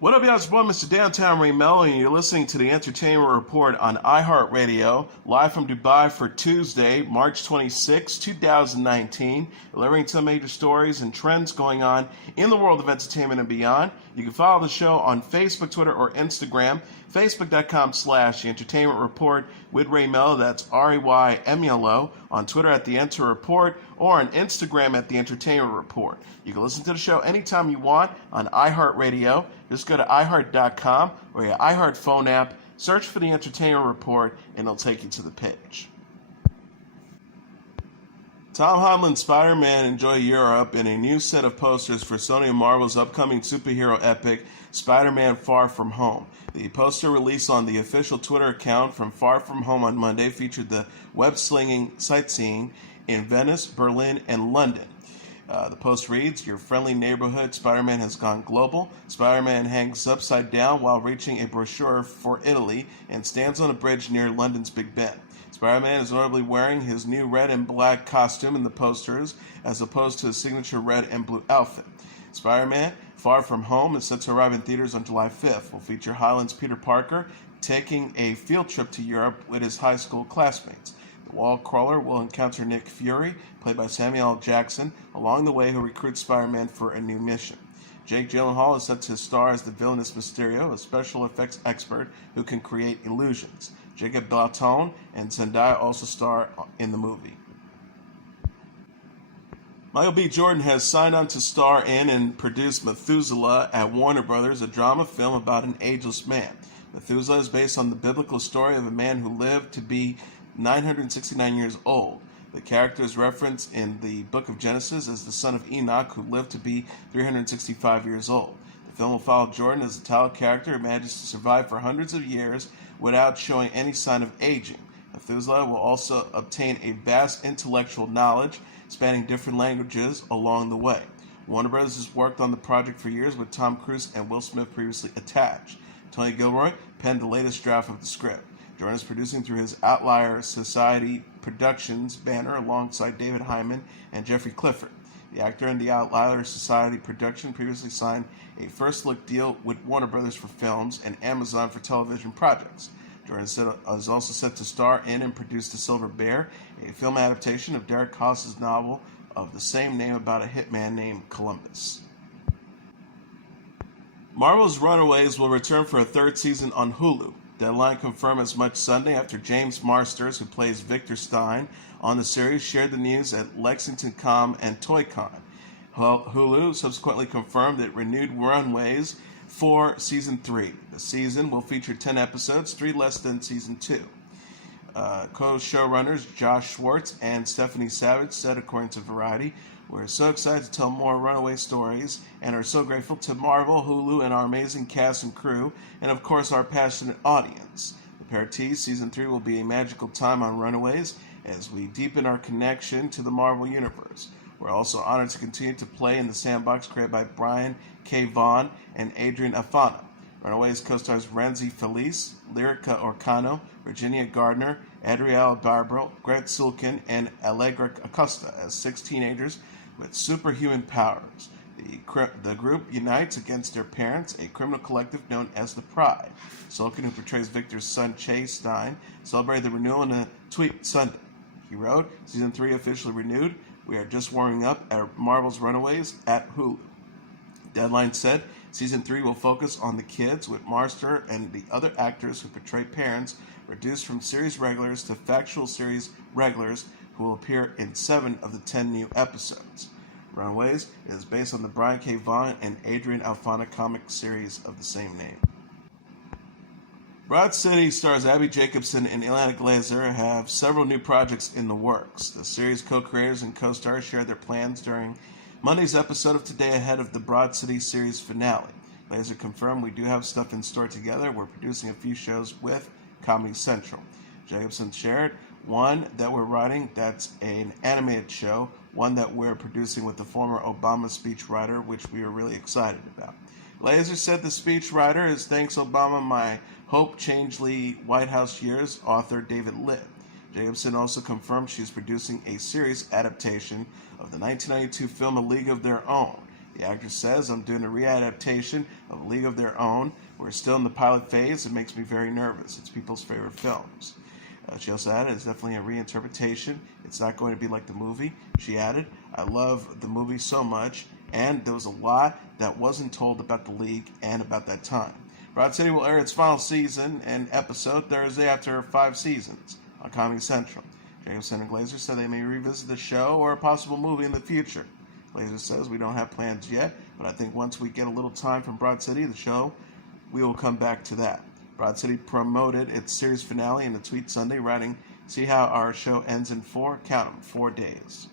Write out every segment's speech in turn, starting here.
What up, y'all? It's your boy, Mr. Downtown Melo, and you're listening to the Entertainment Report on iHeartRadio, live from Dubai for Tuesday, March 26, 2019, delivering some major stories and trends going on in the world of entertainment and beyond. You can follow the show on Facebook, Twitter, or Instagram, facebook.com/The Entertainment Report with Ray Melo, that's RAYMELO, on Twitter at The Enter Report, or on Instagram at The Entertainment Report. You can listen to the show anytime you want on iHeartRadio. Just go to iHeart.com or your iHeart phone app, search for The Entertainment Report, and it'll take you to the page. Tom Holland's Spider-Man Enjoy Europe in a new set of posters for Sony and Marvel's upcoming superhero epic, Spider-Man Far From Home. The poster released on the official Twitter account from Far From Home on Monday featured the web-slinging sightseeing in Venice, Berlin, and London. The post reads, "Your friendly neighborhood Spider-Man has gone global. Spider-Man hangs upside down while reaching a brochure for Italy and stands on a bridge near London's Big Ben. Spider-Man is notably wearing his new red and black costume in the posters, as opposed to his signature red and blue outfit. Spider-Man Far From Home is set to arrive in theaters on July 5th. Will feature Highland's Peter Parker taking a field trip to Europe with his high school classmates. The wall crawler will encounter Nick Fury, played by Samuel L. Jackson, along the way, who recruits Spider-Man for a new mission. Jake Gyllenhaal is set to star as the villainous Mysterio, a special effects expert who can create illusions. Jacob Batalon and Zendaya also star in the movie." Michael B. Jordan has signed on to star in and produce Methuselah at Warner Brothers, a drama film about an ageless man. Methuselah is based on the biblical story of a man who lived to be 969 years old. The character is referenced in the book of Genesis as the son of Enoch, who lived to be 365 years old. The film will follow Jordan as a title character who manages to survive for hundreds of years without showing any sign of aging. Methuselah will also obtain a vast intellectual knowledge spanning different languages along the way. Warner Bros. Has worked on the project for years, with Tom Cruise and Will Smith previously attached. Tony Gilroy penned the latest draft of the script. Jordan is producing through his Outlier Society Productions banner alongside David Hyman and Jeffrey Clifford. The actor in the Outlier Society production previously signed a first-look deal with Warner Brothers for films and Amazon for television projects. Jordan is also set to star in and produce The Silver Bear, a film adaptation of Derek Haas's novel of the same name about a hitman named Columbus. Marvel's Runaways will return for a third season on Hulu. Deadline confirmed as much Sunday after James Marsters, who plays Victor Stein on the series, shared the news at Lexington Com and ToyCon. Hulu subsequently confirmed it renewed Runaways for Season 3. The season will feature 10 episodes, 3 less than Season 2. Co-showrunners Josh Schwartz and Stephanie Savage said, according to Variety, "We're so excited to tell more Runaway stories and are so grateful to Marvel, Hulu, and our amazing cast and crew, and of course our passionate audience. The Parenthood Season 3 will be a magical time on Runaways as we deepen our connection to the Marvel Universe. We're also honored to continue to play in the sandbox created by Brian K. Vaughan and Adrian Alfano. Runaways co-stars Renzi Felice, Lyrica Orcano, Virginia Gardner, Adrielle Barbaro, Grant Sulkin, and Allegra Acosta as 6 teenagers with superhuman powers. The group unites against their parents, a criminal collective known as the Pride. Sulkin, who portrays Victor's son Chase Stein, celebrated the renewal in a tweet Sunday. He wrote, "Season 3 officially renewed. We are just warming up at Marvel's Runaways at Hulu." Deadline said Season 3 will focus on the kids, with Marster and the other actors who portray parents reduced from series regulars to factual series regulars, who will appear in 7 of the 10 new episodes. Runaways is based on the Brian K. Vaughan and Adrian Alfano comic series of the same name. Broad City stars Abbi Jacobson and Ilana Glazer have several new projects in the works. The series co-creators and co-stars shared their plans during Monday's episode of Today ahead of the Broad City series finale. Glazer confirmed, "We do have stuff in store together. We're producing a few shows with Comedy Central." Jacobson shared, "One that we're writing, that's an animated show. One that we're producing with the former Obama speechwriter, which we are really excited about." Glazer said, "The speechwriter is Thanks Obama, My Hope Changely White House Years" author David Litt. Jacobson also confirmed she's producing a series adaptation of the 1992 film A League of Their Own. The actress says, I'm doing a readaptation of A League of Their Own. We're still in the pilot phase. It makes me very nervous. It's people's favorite films. She also added, it's definitely a reinterpretation. It's not going to be like the movie. She added, I love the movie so much, and there was a lot that wasn't told about the League and about that time. Broad City will air its final season and episode Thursday after 5 seasons on Comedy Central. Jacobson and Glazer said they may revisit the show or a possible movie in the future. Glazer says, we don't have plans yet, but I think once we get a little time from Broad City, the show, we will come back to that. Broad City promoted its series finale in a tweet Sunday, writing, see how our show ends in 4 days.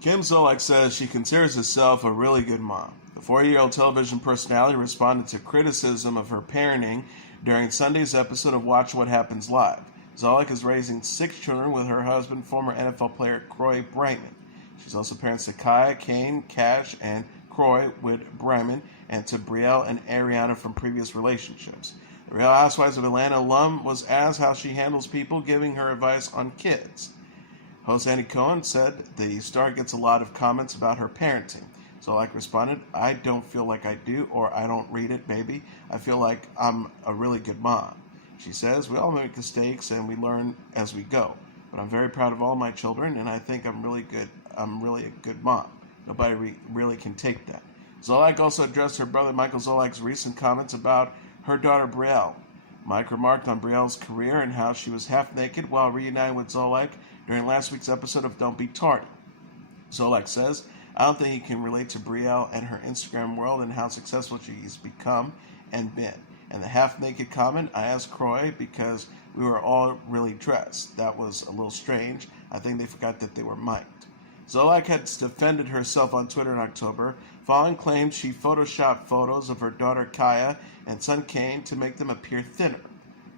Kim Zolciak says she considers herself a really good mom. The 40-year-old television personality responded to criticism of her parenting during Sunday's episode of Watch What Happens Live. Zolciak is raising 6 children with her husband, former NFL player Croy Bryman. She's also parents to Kaya, Kane, Cash, and Croy with Bryman, and to Brielle and Ariana from previous relationships. The Real Housewives of Atlanta alum was asked how she handles people giving her advice on kids. Host Andy Cohen said the star gets a lot of comments about her parenting. Zolciak responded, I don't feel like I do, or I don't read it, baby. I feel like I'm a really good mom. She says, we all make mistakes and we learn as we go. But I'm very proud of all my children, and I think I'm really a good mom. Nobody really can take that. Zolciak also addressed her brother Michael Zolciak's recent comments about her daughter Brielle. Mike remarked on Brielle's career and how she was half naked while reuniting with Zolciak during last week's episode of Don't Be Tardy. Zolciak says, I don't think he can relate to Brielle and her Instagram world and how successful she's become and been. And the half-naked comment, I asked Croy because we were all really dressed. That was a little strange. I think they forgot that they were mic'd. Zolciak has defended herself on Twitter in October, following claims she photoshopped photos of her daughter Kaya and son Kane to make them appear thinner.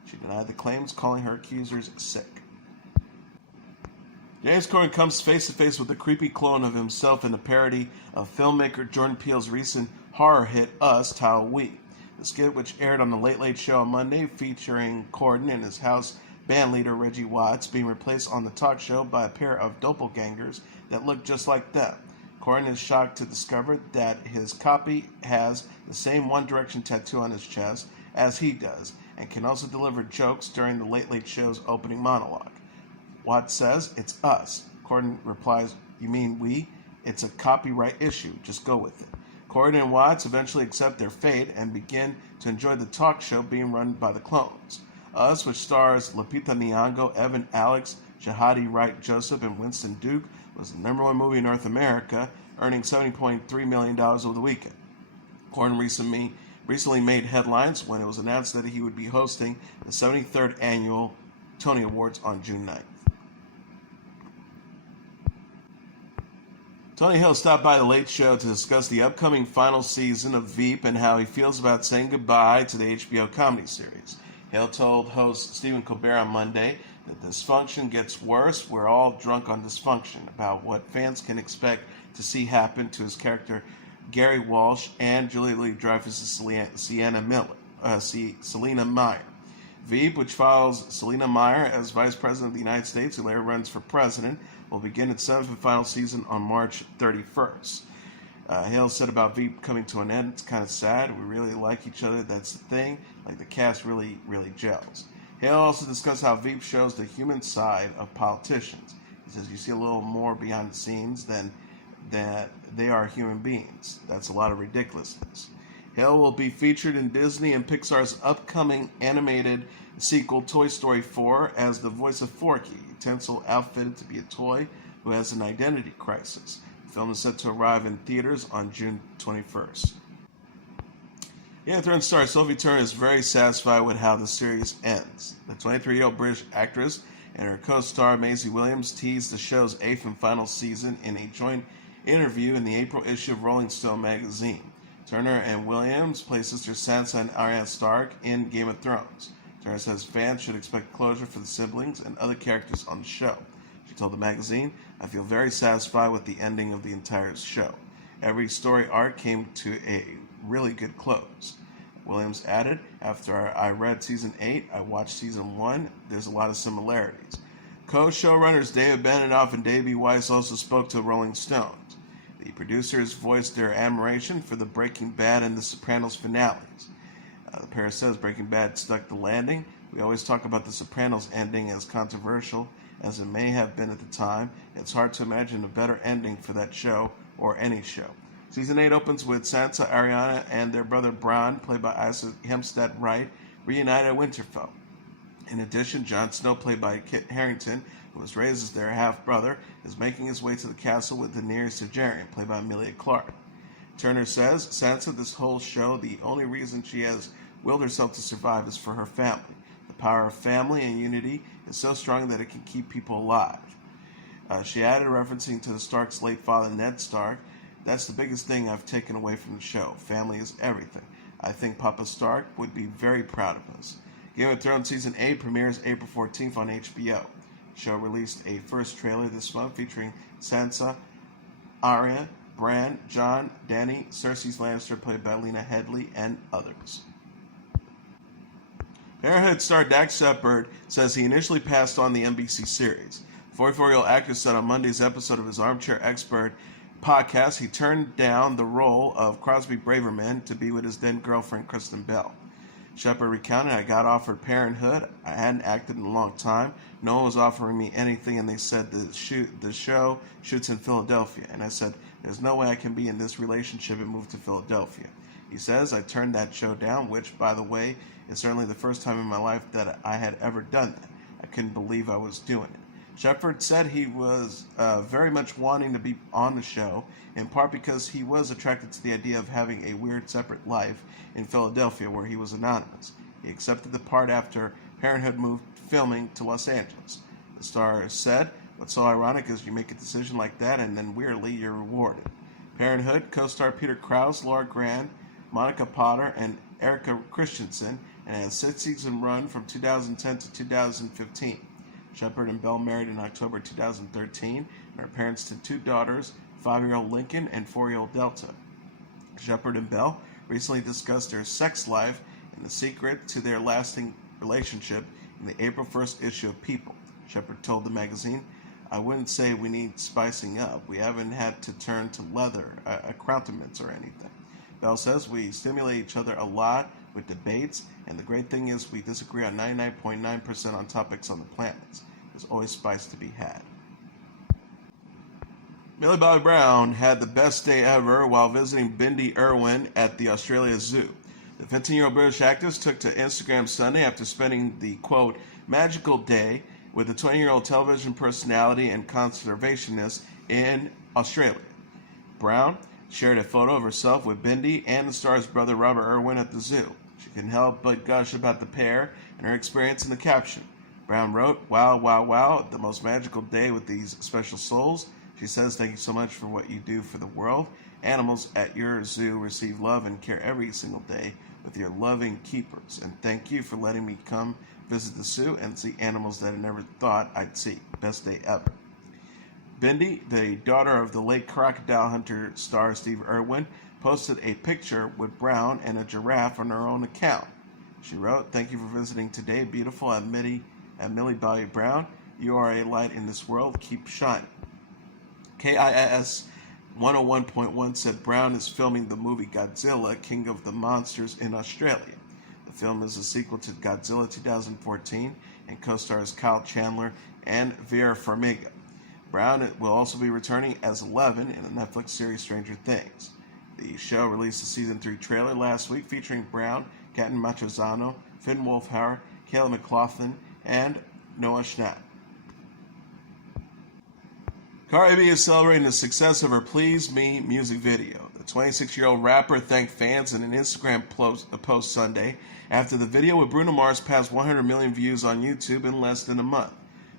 She denied the claims, calling her accusers sick. James Corden comes face-to-face with a creepy clone of himself in a parody of filmmaker Jordan Peele's recent horror hit Us, Tao We. The skit, which aired on The Late Late Show on Monday, featuring Corden and his house band leader Reggie Watts, being replaced on the talk show by a pair of doppelgangers that look just like them. Corden is shocked to discover that his copy has the same One Direction tattoo on his chest as he does, and can also deliver jokes during The Late Late Show's opening monologue. Watts says, it's us. Corden replies, you mean we? It's a copyright issue. Just go with it. Corden and Watts eventually accept their fate and begin to enjoy the talk show being run by the clones. Us, which stars Lupita Nyong'o, Evan Alex, Shahadi Wright Joseph, and Winston Duke, was the #1 movie in North America, earning $70.3 million over the weekend. Corden recently made headlines when it was announced that he would be hosting the 73rd annual Tony Awards on June 9th. Tony Hale stopped by The Late Show to discuss the upcoming final season of Veep and how he feels about saying goodbye to the HBO comedy series. Hale told host Stephen Colbert on Monday that dysfunction gets worse. We're all drunk on dysfunction, about what fans can expect to see happen to his character Gary Walsh and Julia Louis-Dreyfus' Selena Meyer. Veep, which follows Selena Meyer as Vice President of the United States, who later runs for president, will begin its 7th and final season on March 31st. Hale said about Veep coming to an end, it's kind of sad. We really like each other. That's the thing. Like, the cast really, really gels. Hale also discussed how Veep shows the human side of politicians. He says you see a little more behind the scenes than that they are human beings. That's a lot of ridiculousness. Hale will be featured in Disney and Pixar's upcoming animated sequel, Toy Story 4, as the voice of Forky, a tinsel outfitted to be a toy who has an identity crisis. The film is set to arrive in theaters on June 21st. Game of Thrones star Sophie Turner is very satisfied with how the series ends. The 23-year-old British actress and her co-star Maisie Williams teased the show's 8th and final season in a joint interview in the April issue of Rolling Stone magazine. Turner and Williams play sisters Sansa and Arya Stark in Game of Thrones. Turner says fans should expect closure for the siblings and other characters on the show. She told the magazine, I feel very satisfied with the ending of the entire show. Every story arc came to a really good close. Williams added, after I read Season 8, I watched Season 1. There's a lot of similarities. Co-showrunners David Benioff and Davey Weiss also spoke to Rolling Stone. The The producers voiced their admiration for the Breaking Bad and The Sopranos finales. The pair says Breaking Bad stuck the landing. We always talk about The Sopranos ending as controversial as it may have been at the time. It's hard to imagine a better ending for that show or any show. Season 8 opens with Sansa, Ariana, and their brother Bronn, played by Isa Hempstead Wright, reunited at Winterfell. In addition, Jon Snow, played by Kit Harington, who was raised as their half-brother, is making his way to the castle with Daenerys Targaryen, played by Emilia Clarke. Turner says, Sansa, this whole show, the only reason she has willed herself to survive is for her family. The power of family and unity is so strong that it can keep people alive. She added, referencing to the Stark's late father, Ned Stark, that's the biggest thing I've taken away from the show. Family is everything. I think Papa Stark would be very proud of us. Game of Thrones Season 8 premieres April 14th on HBO. The show released a first trailer this month featuring Sansa, Arya, Bran, Jon, Dany, Cersei Lannister, played by Lena Headey, and others. Parenthood star Dax Shepard says he initially passed on the NBC series. The 44-year-old actor said on Monday's episode of his Armchair Expert podcast he turned down the role of Crosby Braverman to be with his then girlfriend Kristen Bell. Shepard recounted, I got offered Parenthood. I hadn't acted in a long time. No one was offering me anything, and they said the show shoots in Philadelphia. And I said, there's no way I can be in this relationship and move to Philadelphia. He says, I turned that show down, which, by the way, is certainly the first time in my life that I had ever done that. I couldn't believe I was doing it. Shepard said he was very much wanting to be on the show, in part because he was attracted to the idea of having a weird separate life in Philadelphia where he was anonymous. He accepted the part after Parenthood moved filming to Los Angeles. The star said, what's so ironic is you make a decision like that and then weirdly you're rewarded. Parenthood co-star Peter Krause, Laura Grant, Monica Potter, and Erica Christensen, and had a 6-season run from 2010 to 2015. Shepard and Bell married in October 2013 and are parents to 2 daughters, 5-year-old Lincoln and 4-year-old Delta. Shepard and Bell recently discussed their sex life and the secret to their lasting relationship in the April 1st issue of People. Shepard told the magazine, I wouldn't say we need spicing up. We haven't had to turn to leather, accoutrements or anything. Bell says we stimulate each other a lot with debates, and the great thing is we disagree on 99.9% on topics on the planet. There's always spice to be had. Millie Bobby Brown had the best day ever while visiting Bindi Irwin at the Australia Zoo. The 15-year-old British actress took to Instagram Sunday after spending the, quote, magical day with the 20-year-old television personality and conservationist in Australia. Brown shared a photo of herself with Bindi and the star's brother Robert Irwin at the zoo. She couldn't help but gush about the pair and her experience in the caption. Brown wrote, wow, wow, wow, the most magical day with these special souls. She says, thank you so much for what you do for the world. Animals at your zoo receive love and care every single day with your loving keepers. And thank you for letting me come visit the zoo and see animals that I never thought I'd see. Best day ever. Bindi, the daughter of the late crocodile hunter star Steve Irwin, posted a picture with Brown and a giraffe on her own account. She wrote, thank you for visiting today, beautiful at Millie Bobby Brown. You are a light in this world. Keep shining. KIS 101.1 said Brown is filming the movie Godzilla, King of the Monsters in Australia. The film is a sequel to Godzilla 2014 and co-stars Kyle Chandler and Vera Farmiga. Brown will also be returning as Eleven in the Netflix series Stranger Things. The show released a Season 3 trailer last week featuring Brown, Captain Matrosano, Finn Wolfhard, Caleb McLaughlin, and Noah Schnapp. Cardi B is celebrating the success of her Please Me music video. The 26-year-old rapper thanked fans in an Instagram post Sunday after the video with Bruno Mars passed 100 million views on YouTube in less than a month.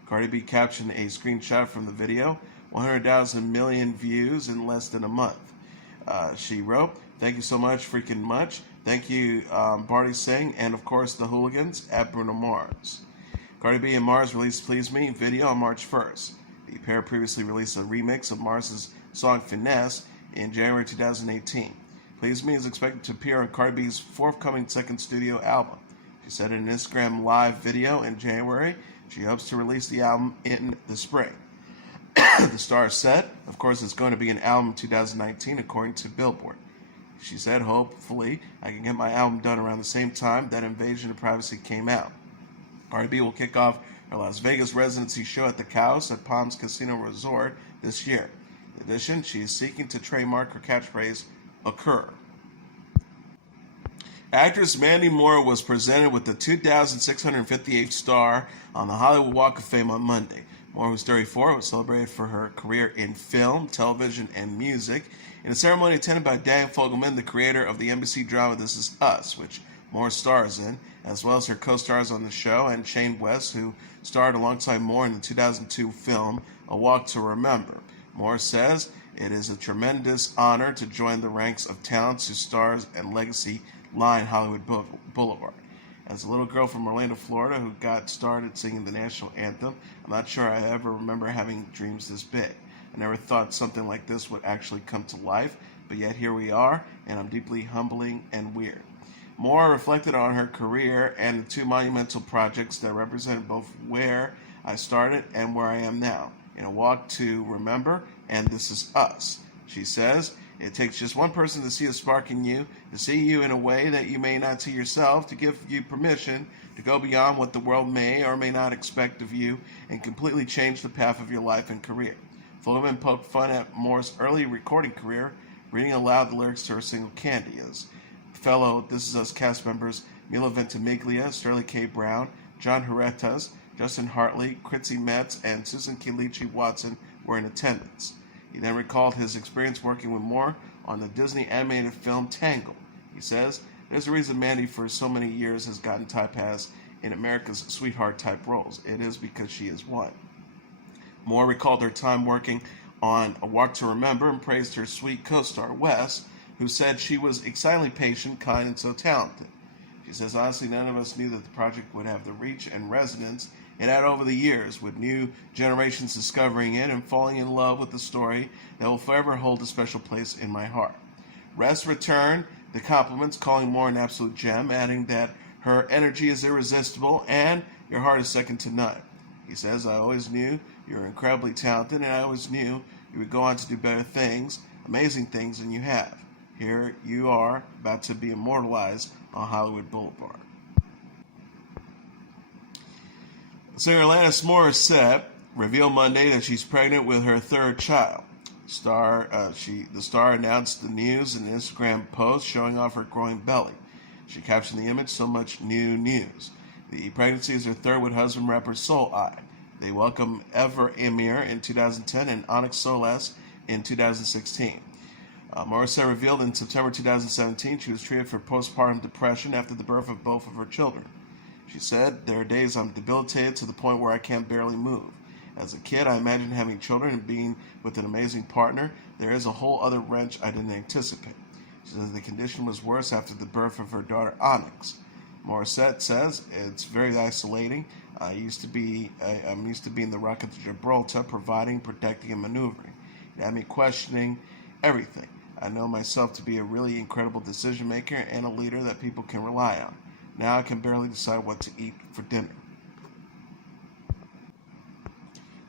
Cardi B captioned a screenshot from the video, 100,000 million views in less than a month. She wrote, thank you so much, freaking much. Thank you, Barty Singh, and of course the hooligans at Bruno Mars. Cardi B and Mars released Please Me video on March 1st. The pair previously released a remix of Mars's song Finesse in January 2018. Please Me is expected to appear on Cardi B's forthcoming second studio album. She said in an Instagram live video in January, she hopes to release the album in the spring. The star said, of course, it's going to be an album in 2019, according to Billboard. She said, hopefully, I can get my album done around the same time that Invasion of Privacy came out. Cardi B will kick off her Las Vegas residency show at the Caos at Palms Casino Resort this year. In addition, she is seeking to trademark her catchphrase, occur. Actress Mandy Moore was presented with the 2,658th star on the Hollywood Walk of Fame on Monday. Moore, who's 34, was celebrated for her career in film, television, and music in a ceremony attended by Dan Fogelman, the creator of the NBC drama This Is Us, which Moore stars in, as well as her co-stars on the show, and Shane West, who starred alongside Moore in the 2002 film A Walk to Remember. Moore says, it is a tremendous honor to join the ranks of talents whose stars and legacy line Hollywood Boulevard. As a little girl from Orlando, Florida, who got started singing the national anthem, I'm not sure I ever remember having dreams this big. I never thought something like this would actually come to life, but yet here we are, and I'm deeply humbling and weird. Moore reflected on her career and the two monumental projects that represented both where I started and where I am now, in A Walk to Remember and This Is Us. She says, it takes just one person to see a spark in you, to see you in a way that you may not see yourself, to give you permission to go beyond what the world may or may not expect of you and completely change the path of your life and career. Fogelman poked fun at Moore's early recording career, reading aloud the lyrics to her single Candy, as fellow This Is Us cast members Milo Ventimiglia, Sterling K. Brown, John Huertas, Justin Hartley, Kritzy Metz, and Susan Kelechi Watson were in attendance. He then recalled his experience working with Moore on the Disney animated film Tangled. He says, there's a reason Mandy for so many years has gotten typecast in America's sweetheart-type roles. It is because she is one. Moore recalled her time working on A Walk to Remember and praised her sweet co-star, Wes, who said she was excitingly patient, kind, and so talented. She says, honestly, none of us knew that the project would have the reach and resonance it had over the years, with new generations discovering it and falling in love with the story that will forever hold a special place in my heart. Wes returned the compliments, calling Moore an absolute gem, adding that her energy is irresistible and your heart is second to none. He says, I always knew you were incredibly talented, and I always knew you would go on to do better things, amazing things than you have. Here you are, about to be immortalized on Hollywood Boulevard. Singer Alanis Morissette revealed Monday that she's pregnant with her third child. The star announced the news in an Instagram post showing off her growing belly. She captioned the image, so much new news. The pregnancy is her third with husband rapper Soul Eye. They welcomed Ever Emir in 2010 and Onyx Solas in 2016. Morissette revealed in September 2017 she was treated for postpartum depression after the birth of both of her children. She said, there are days I'm debilitated to the point where I can't barely move. As a kid, I imagined having children and being with an amazing partner. There is a whole other wrench I didn't anticipate. She says the condition was worse after the birth of her daughter, Onyx. Morissette says, it's very isolating. I'm used to being the Rock of Gibraltar, providing, protecting, and maneuvering. It had me questioning everything. I know myself to be a really incredible decision maker and a leader that people can rely on. Now I can barely decide what to eat for dinner.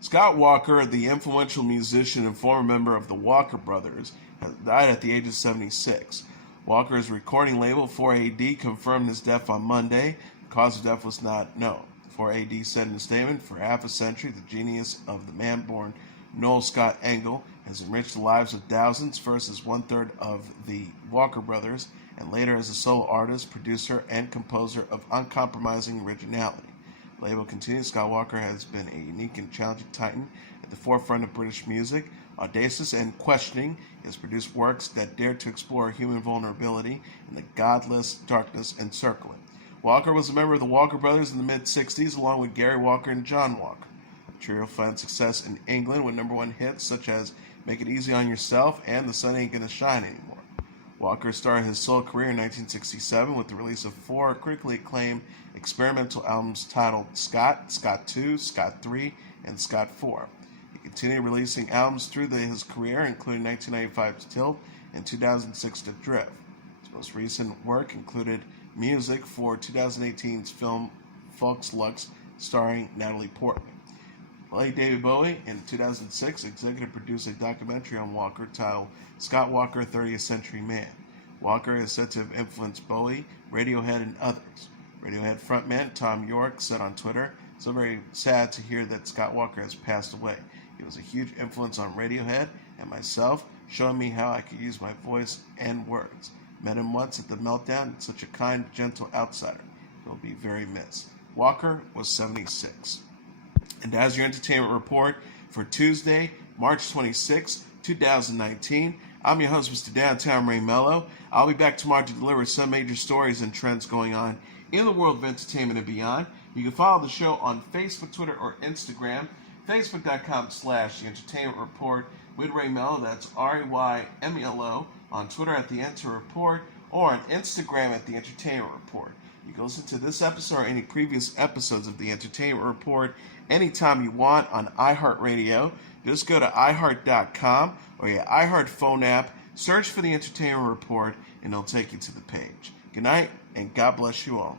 Scott Walker, the influential musician and former member of the Walker Brothers, has died at the age of 76. Walker's recording label, 4AD, confirmed his death on Monday. The cause of death was not known. 4AD said in a statement, for half a century, the genius of the man born Noel Scott Engel has enriched the lives of thousands, first as one-third of the Walker Brothers, and later as a solo artist, producer, and composer of uncompromising originality. The label continues, Scott Walker has been a unique and challenging titan at the forefront of British music. Audacious and questioning, he has produced works that dare to explore human vulnerability in the godless darkness encircling. Walker was a member of the Walker Brothers in the mid-60s, along with Gary Walker and John Walker. The trio found success in England with #1 hits such as Make It Easy on Yourself and The Sun Ain't Gonna Shine Anymore. Walker started his solo career in 1967 with the release of 4 critically acclaimed experimental albums titled Scott, Scott 2, Scott 3, and Scott 4. He continued releasing albums through his career, including 1995's Tilt and 2006's The Drift. His most recent work included music for 2018's film Folks Lux, starring Natalie Portman. played David Bowie. In 2006, executive produced a documentary on Walker titled Scott Walker, 30th Century Man. Walker is said to have influenced Bowie, Radiohead, and others. Radiohead frontman Tom York said on Twitter, "So very sad to hear that Scott Walker has passed away. He was a huge influence on Radiohead and myself, showing me how I could use my voice and words. Met him once at the Meltdown, such a kind, gentle outsider. He'll be very missed." Walker was 76. And as your entertainment report for Tuesday, March 26, 2019, I'm your host, Mr. Downtown Ray Melo. I'll be back tomorrow to deliver some major stories and trends going on in the world of entertainment and beyond. You can follow the show on Facebook, Twitter, or Instagram. Facebook.com/The Entertainment Report with Ray Melo. That's RAYMELO. On Twitter at The Enter Report, or on Instagram at The Entertainment Report. You can listen to this episode or any previous episodes of The Entertainment Report anytime you want on iHeartRadio. Just go to iHeart.com or your iHeart phone app, search for The Entertainment Report, and it'll take you to the page. Good night, and God bless you all.